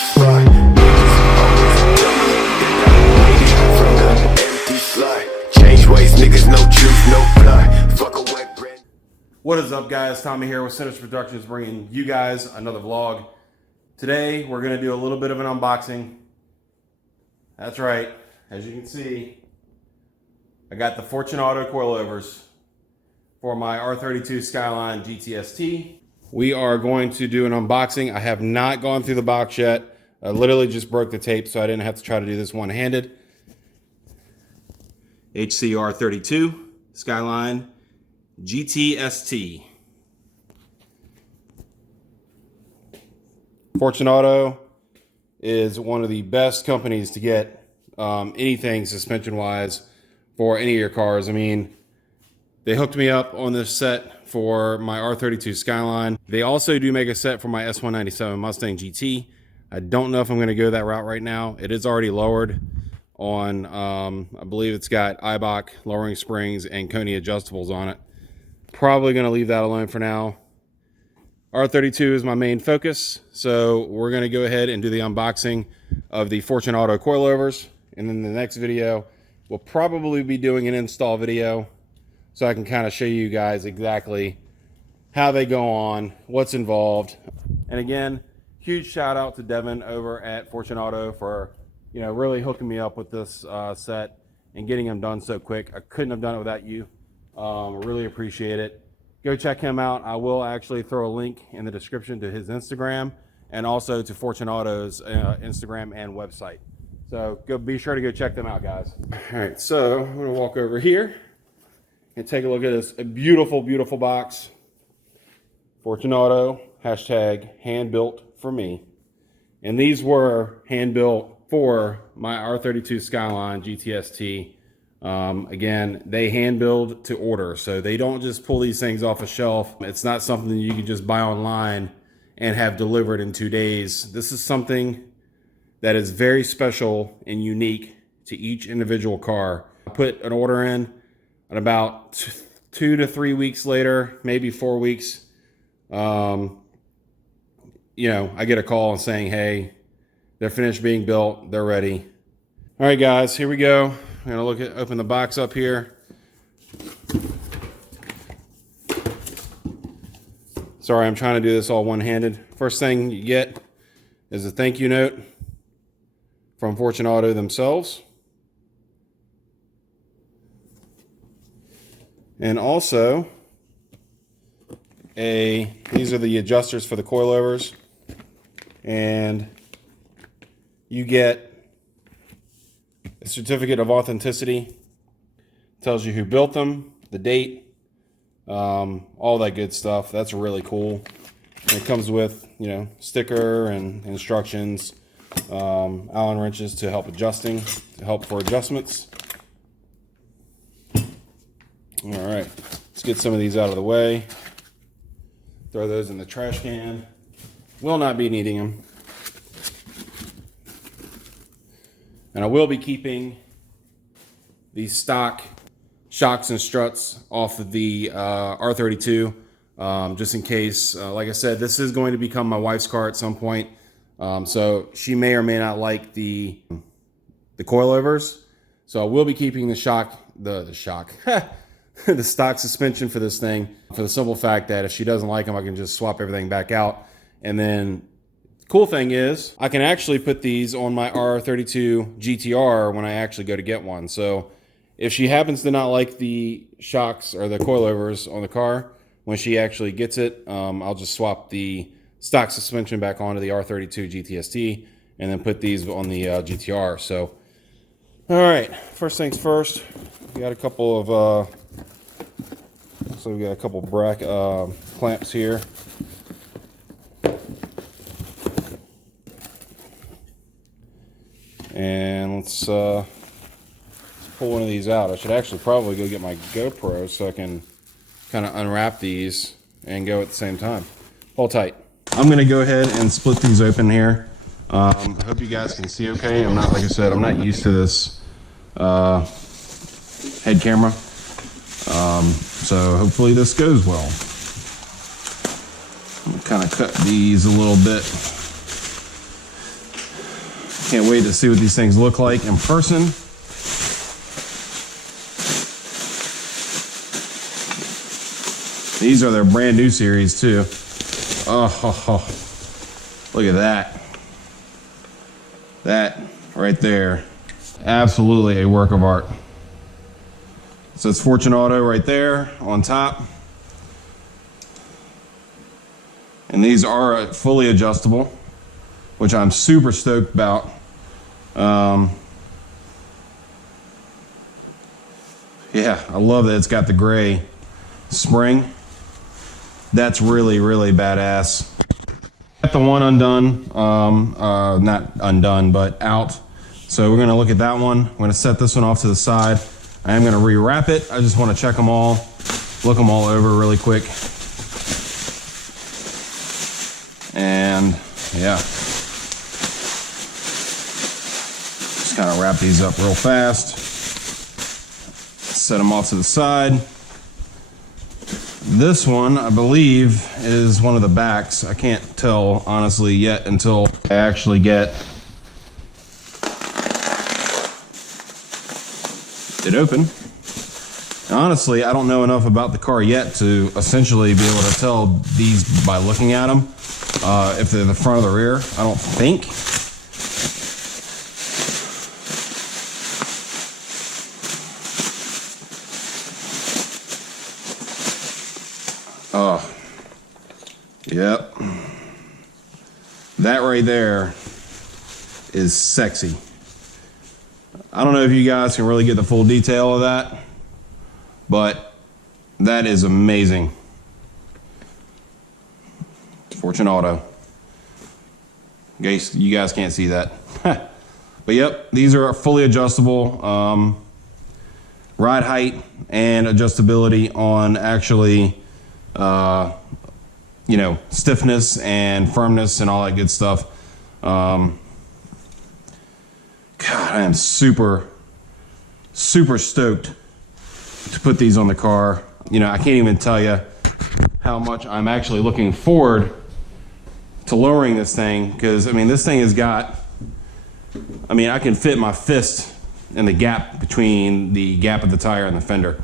fly. Niggas always dummy, from the empty slide. Change ways, niggas, no truth, no fly. Fuck a wet bread. What is up, guys? Tommy here with Sinister Productions, bringing you guys another vlog. Today we're going to do a little bit of an unboxing. That's right, as you can see, I got the Fortunato coilovers for my R32 Skyline GTST. We are going to do an unboxing. I have not gone through the box yet. I literally just broke the tape, so I didn't have to try to do this one-handed. R32 Skyline GTST. Fortunato is one of the best companies to get anything suspension-wise for any of your cars. I mean, they hooked me up on this set for my R32 Skyline. They also do make a set for my S197 Mustang GT. I don't know if I'm going to go that route right now. It is already lowered on, I believe it's got Eibach lowering springs and Coney adjustables on it. Probably going to leave that alone for now. R32 is my main focus, so we're going to go ahead and do the unboxing of the Fortunato coilovers. And then the next video, we'll probably be doing an install video, so I can kind of show you guys exactly how they go on, what's involved. And again, huge shout out to Devin over at Fortunato for, you know, really hooking me up with this set and getting them done so quick. I couldn't have done it without you. Really appreciate it. Go check him out. I will actually throw a link in the description to his Instagram and also to Fortunato's Instagram and website. So be sure to go check them out, guys. All right, so I'm gonna walk over here and take a look at this beautiful, beautiful box. Fortunato, hashtag hand built for me. And these were hand built for my R32 Skyline GTST. Again, they hand build to order, so they don't just pull these things off a shelf. It's not something you can just buy online and have delivered in 2 days. This is something that is very special and unique to each individual car. I put an order in, and about 2 to 3 weeks later, maybe 4 weeks, you know, I get a call saying, hey, they're finished being built, they're ready. All right, guys, here we go. I'm gonna open the box up here. Sorry, I'm trying to do this all one-handed. First thing you get is a thank you note from Fortunato themselves. And also these are the adjusters for the coilovers. And you get a certificate of authenticity. Tells you who built them, the date, all that good stuff. That's really cool. And it comes with, you know, sticker and instructions, Allen wrenches to help for adjustments. All right, let's get some of these out of the way. Throw those in the trash can. Will not be needing them. And I will be keeping the stock shocks and struts off of the R32, just in case. Like I said, this is going to become my wife's car at some point. So she may or may not like the coilovers. So I will be keeping the the stock suspension for this thing, for the simple fact that if she doesn't like them, I can just swap everything back out. And then cool thing is I can actually put these on my R32 GTR when I actually go to get one. So if she happens to not like the shocks or the coilovers on the car, when she actually gets it, I'll just swap the stock suspension back onto the R32 GTST and then put these on the GTR. So, all right, first things first, we got a couple of, so we got a couple bracket clamps here. And let's pull one of these out. I should actually probably go get my GoPro so I can kind of unwrap these and go at the same time. Hold tight. I'm going to go ahead and split these open here. I hope you guys can see okay. I'm not, like I said, I'm not used to this head camera. So hopefully this goes well. I'm going to kind of cut these a little bit Can't wait to see what these things look like in person. These are their brand new series too. Oh, look at that. That right there. Absolutely a work of art. So it's Fortune Auto right there on top. And these are fully adjustable, which I'm super stoked about. Yeah, I love that it's got the gray spring. That's really, really badass. Got the one undone, not undone, but out. So we're gonna look at that one. We're gonna set this one off to the side. I am gonna rewrap it. I just wanna check them all, look them all over really quick. And yeah. Just kind of wrap these up real fast. Set them off to the side. This one, I believe, is one of the backs. I can't tell, honestly, yet until I actually get it open. And honestly, I don't know enough about the car yet to essentially be able to tell these by looking at them. If they're the front or the rear, I don't think. Oh, yep. That right there is sexy. I don't know if you guys can really get the full detail of that, but that is amazing. Fortune Auto. You guys can't see that. But yep, these are fully adjustable. Ride height and adjustability on actually you know, stiffness and firmness and all that good stuff. God, I am super stoked to put these on the car. You know, I can't even tell you how much I'm actually looking forward to lowering this thing, because I mean, this thing has got, I mean, I can fit my fist in the gap between the gap of the tire and the fender.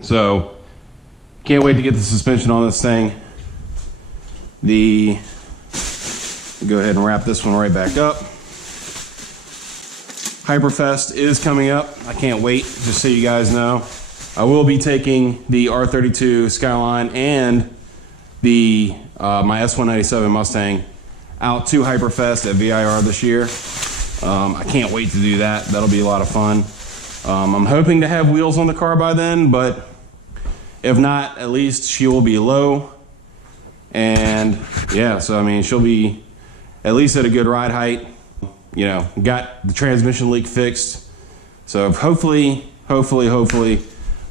So can't wait to get the suspension on this thing. Go ahead and wrap this one right back up. Hyperfest is coming up. I can't wait, just so you guys know. I will be taking the R32 Skyline and the my S197 Mustang out to Hyperfest at VIR this year. I can't wait to do that. That'll be a lot of fun. I'm hoping to have wheels on the car by then, but if not, at least she will be low. And yeah, so I mean, she'll be at least at a good ride height. You know, got the transmission leak fixed. So hopefully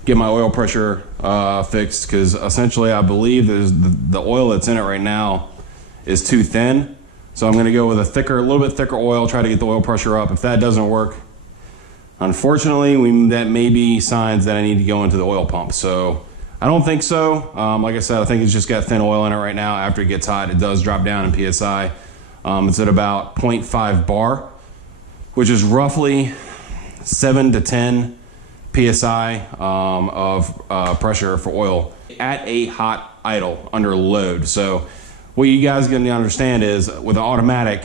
get my oil pressure fixed, because essentially I believe there's the oil that's in it right now is too thin. So I'm gonna go with a little bit thicker oil, try to get the oil pressure up. If that doesn't work, unfortunately, that may be signs that I need to go into the oil pump. So I don't think so. Like I said, I think it's just got thin oil in it right now. After it gets hot, it does drop down in PSI. It's at about 0.5 bar, which is roughly 7 to 10 PSI of pressure for oil at a hot idle under load. So what you guys are going to understand is with an automatic,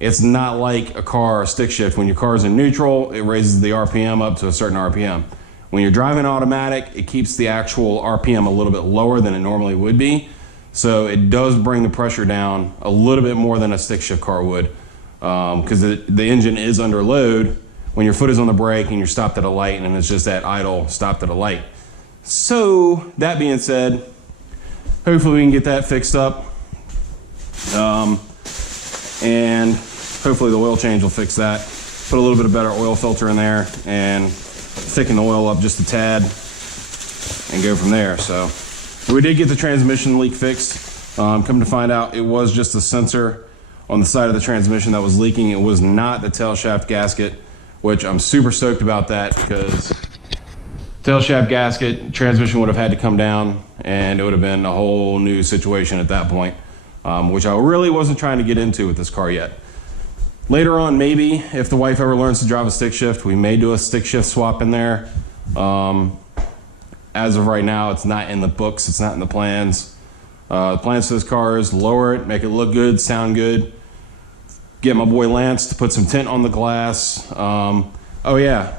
it's not like a car stick shift. When your car's in neutral, it raises the RPM up to a certain RPM. When you're driving automatic, it keeps the actual RPM a little bit lower than it normally would be. So it does bring the pressure down a little bit more than a stick shift car would, because the engine is under load when your foot is on the brake and you're stopped at a light, and it's just that idle stopped at a light. So that being said, hopefully we can get that fixed up. And hopefully the oil change will fix that. Put a little bit of better oil filter in there and thicken the oil up just a tad and go from there. So we did get the transmission leak fixed. Come to find out, it was just the sensor on the side of the transmission that was leaking. It was not the tail shaft gasket, which I'm super stoked about that, because tail shaft gasket, transmission would have had to come down and it would have been a whole new situation at that point, which I really wasn't trying to get into with this car yet. Later on, maybe if the wife ever learns to drive a stick shift, we may do a stick shift swap in there. As of right now, it's not in the books, it's not in the plans. The plans for this car is lower it, make it look good, sound good. Get my boy Lance to put some tint on the glass. Oh yeah,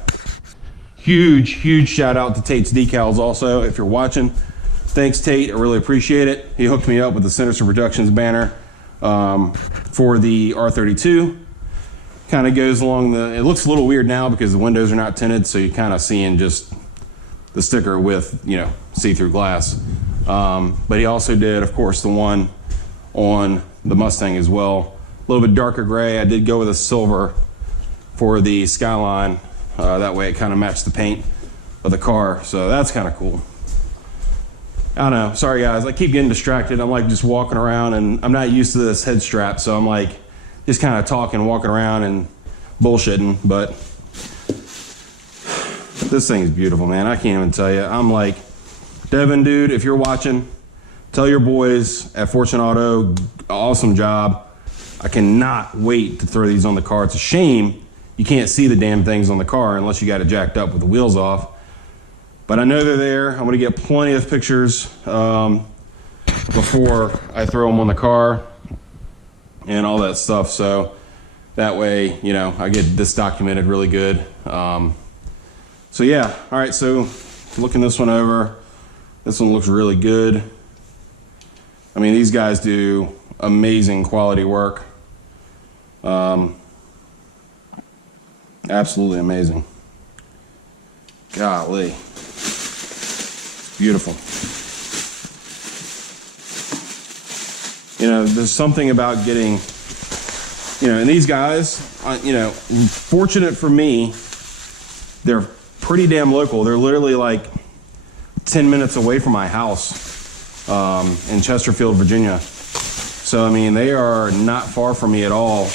huge shout out to Tate's Decals also, if you're watching. Thanks Tate, I really appreciate it. He hooked me up with the Sinister Productions banner for the R32. Kind of goes along it looks a little weird now because the windows are not tinted, so you're kind of seeing just the sticker with, you know, see-through glass. But he also did, of course, the one on the Mustang as well. A little bit darker gray. I did go with a silver for the Skyline. That way it kind of matched the paint of the car. So that's kind of cool. I don't know. Sorry, guys. I keep getting distracted. I'm like just walking around, and I'm not used to this head strap. So I'm like just kind of talking, walking around and bullshitting. But this thing is beautiful, man. I can't even tell you. I'm like, Devin, dude, if you're watching, tell your boys at Fortune Auto, awesome job. I cannot wait to throw these on the car. It's a shame you can't see the damn things on the car unless you got it jacked up with the wheels off. But I know they're there. I'm gonna get plenty of pictures before I throw them on the car and all that stuff. So that way, you know, I get this documented really good. So yeah, all right, so looking this one over, this one looks really good. I mean, these guys do amazing quality work. Absolutely amazing. Golly. It's beautiful. You know, there's something about getting, you know, and these guys, you know, fortunate for me, they're pretty damn local. They're literally like 10 minutes away from my house in Chesterfield, Virginia. So, I mean, they are not far from me at all.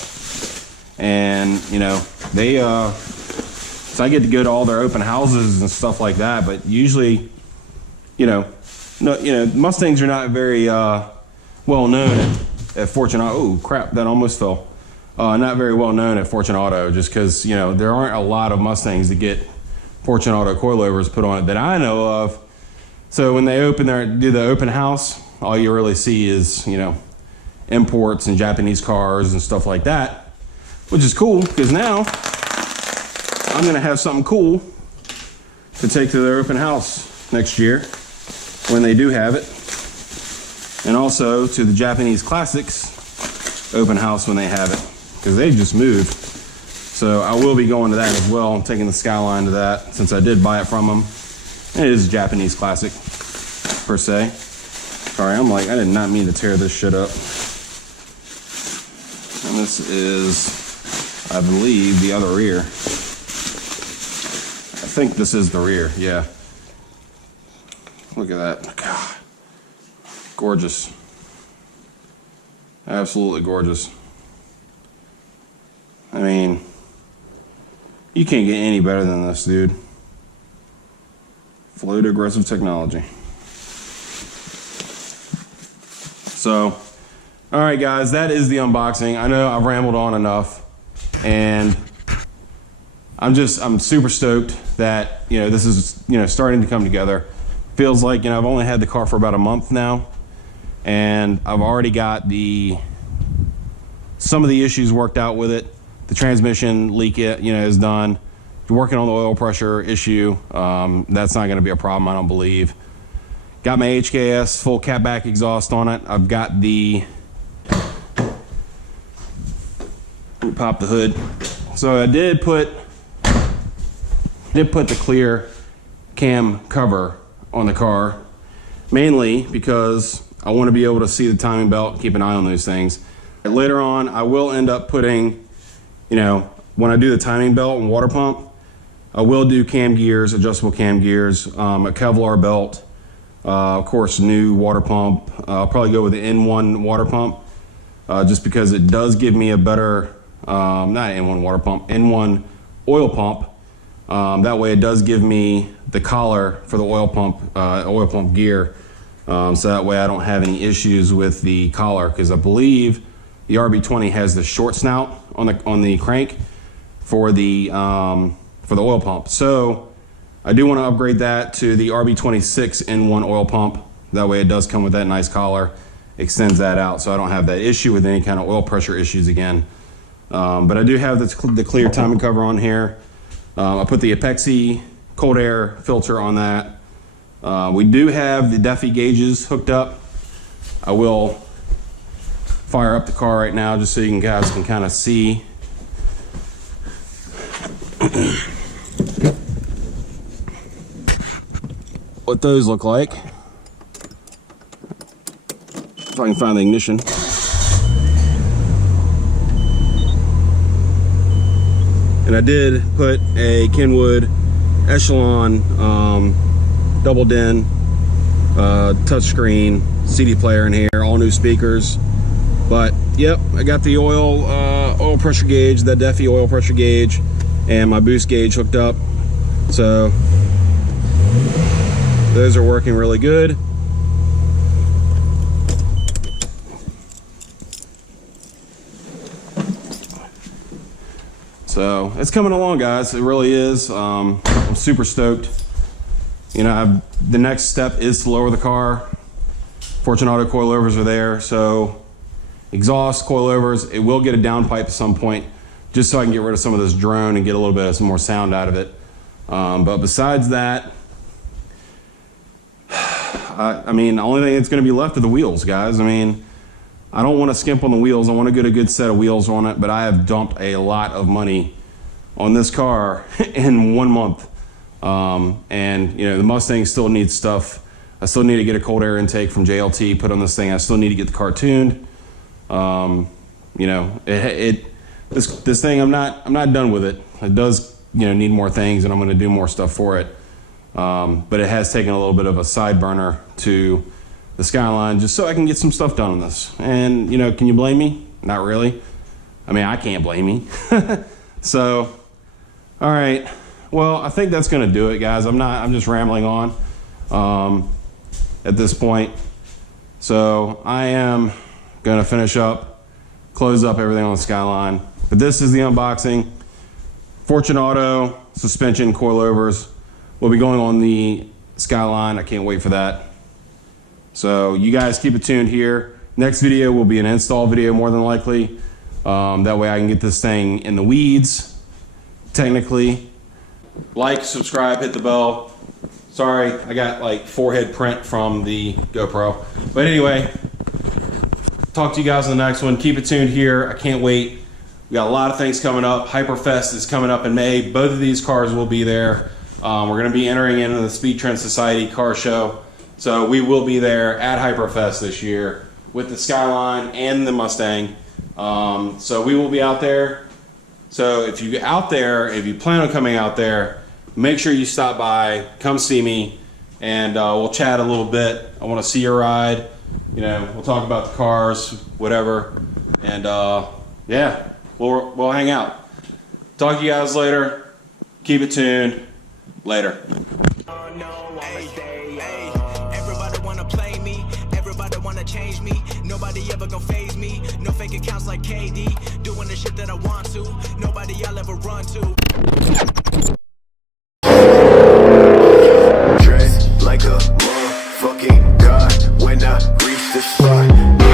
And, you know, they, so I get to go to all their open houses and stuff like that. But usually, you know, Mustangs are not very well known at Fortune Auto. Oh, crap, that almost fell. Not very well known at Fortune Auto just because, you know, there aren't a lot of Mustangs that get Fortune Auto coilovers put on it that I know of. So when they do the open house, all you really see is, you know, imports and Japanese cars and stuff like that, which is cool because now I'm gonna have something cool to take to their open house next year when they do have it, and also to the Japanese Classics open house when they have it, because they just moved. So I will be going to that as well. I'm taking the Skyline to that since I did buy it from them. It is a Japanese Classic per se. Sorry, I'm like, I did not mean to tear this shit up. And this is, I believe, the other rear. I think this is the rear, yeah. Look at that. God. Gorgeous. Absolutely gorgeous. I mean, you can't get any better than this, dude. Flow to aggressive technology. So, all right, guys, that is the unboxing. I know I've rambled on enough, and I'm super stoked that, you know, this is, you know, starting to come together. Feels like, you know, I've only had the car for about a month now, and I've already got some of the issues worked out with it. The transmission leak, you know, is done. Working on the oil pressure issue. That's not going to be a problem, I don't believe. Got my HKS full catback exhaust on it. I've got the, pop the hood. So I did put the clear cam cover on the car, mainly because I want to be able to see the timing belt, keep an eye on those things. Later on, I will end up putting, you know, when I do the timing belt and water pump, I will do cam gears, adjustable cam gears, a Kevlar belt, of course, new water pump. I'll probably go with the N1 water pump, just because it does give me a better, not N1 water pump, N1 oil pump. That way it does give me the collar for the oil pump gear. So that way I don't have any issues with the collar, because I believe the RB20 has the short snout on the crank for the oil pump. So I do want to upgrade that to the RB20 6-in-1 oil pump. That way it does come with that nice collar, extends that out, so I don't have that issue with any kind of oil pressure issues again. But I do have the clear timing cover on here. I put the Apexi cold air filter on that. We do have the Defi gauges hooked up. I will fire up the car right now just so you guys can kind of see. What those look like. If I can find the ignition. And I did put a Kenwood Echelon double din touchscreen CD player in here, all new speakers. But yep, I got the oil pressure gauge, the Defi oil pressure gauge, and my boost gauge hooked up. So those are working really good. So it's coming along, guys. It really is. I'm super stoked. You know, the next step is to lower the car. Fortune Auto coilovers are there, so exhaust coilovers. It will get a downpipe at some point, just so I can get rid of some of this drone and get a little bit of some more sound out of it. But besides that, I mean, the only thing that's going to be left are the wheels, guys. I mean, I don't want to skimp on the wheels. I want to get a good set of wheels on it, but I have dumped a lot of money on this car in 1 month. And, you know, the Mustang still needs stuff. I still need to get a cold air intake from JLT put on this thing. I still need to get the car tuned. You know, this thing, I'm not done with it. It does, you know, need more things, and I'm going to do more stuff for it. But it has taken a little bit of a side burner to the Skyline just so I can get some stuff done on this. And, you know, can you blame me? Not really. I mean, I can't blame you. So, all right. Well, I think that's going to do it, guys. I'm just rambling on at this point. So I am going to finish up, close up everything on the Skyline. But this is the unboxing. Fortune Auto suspension coilovers will be going on the Skyline. I can't wait for that. So you guys keep it tuned here. Next video will be an install video, more than likely. That way I can get this thing in the weeds, technically. Like, subscribe, hit the bell. Sorry, I got like forehead print from the GoPro. But anyway, talk to you guys in the next one. Keep it tuned here. I can't wait. We got a lot of things coming up. Hyperfest is coming up in May. Both of these cars will be there. We're going to be entering into the Speed Trend Society car show. So we will be there at Hyperfest this year with the Skyline and the Mustang. So we will be out there. So if you get out there, if you plan on coming out there, make sure you stop by, come see me, and we'll chat a little bit. I want to see your ride. You know, we'll talk about the cars, whatever. And yeah, we'll hang out. Talk to you guys later. Keep it tuned. Later. Everybody wanna play me, everybody wanna change me. Nobody ever gonna phase me. No fake accounts like KD. Doing the shit that I want to. Nobody I'll ever run to. Dressed like a motherfucking god when I reach the spot.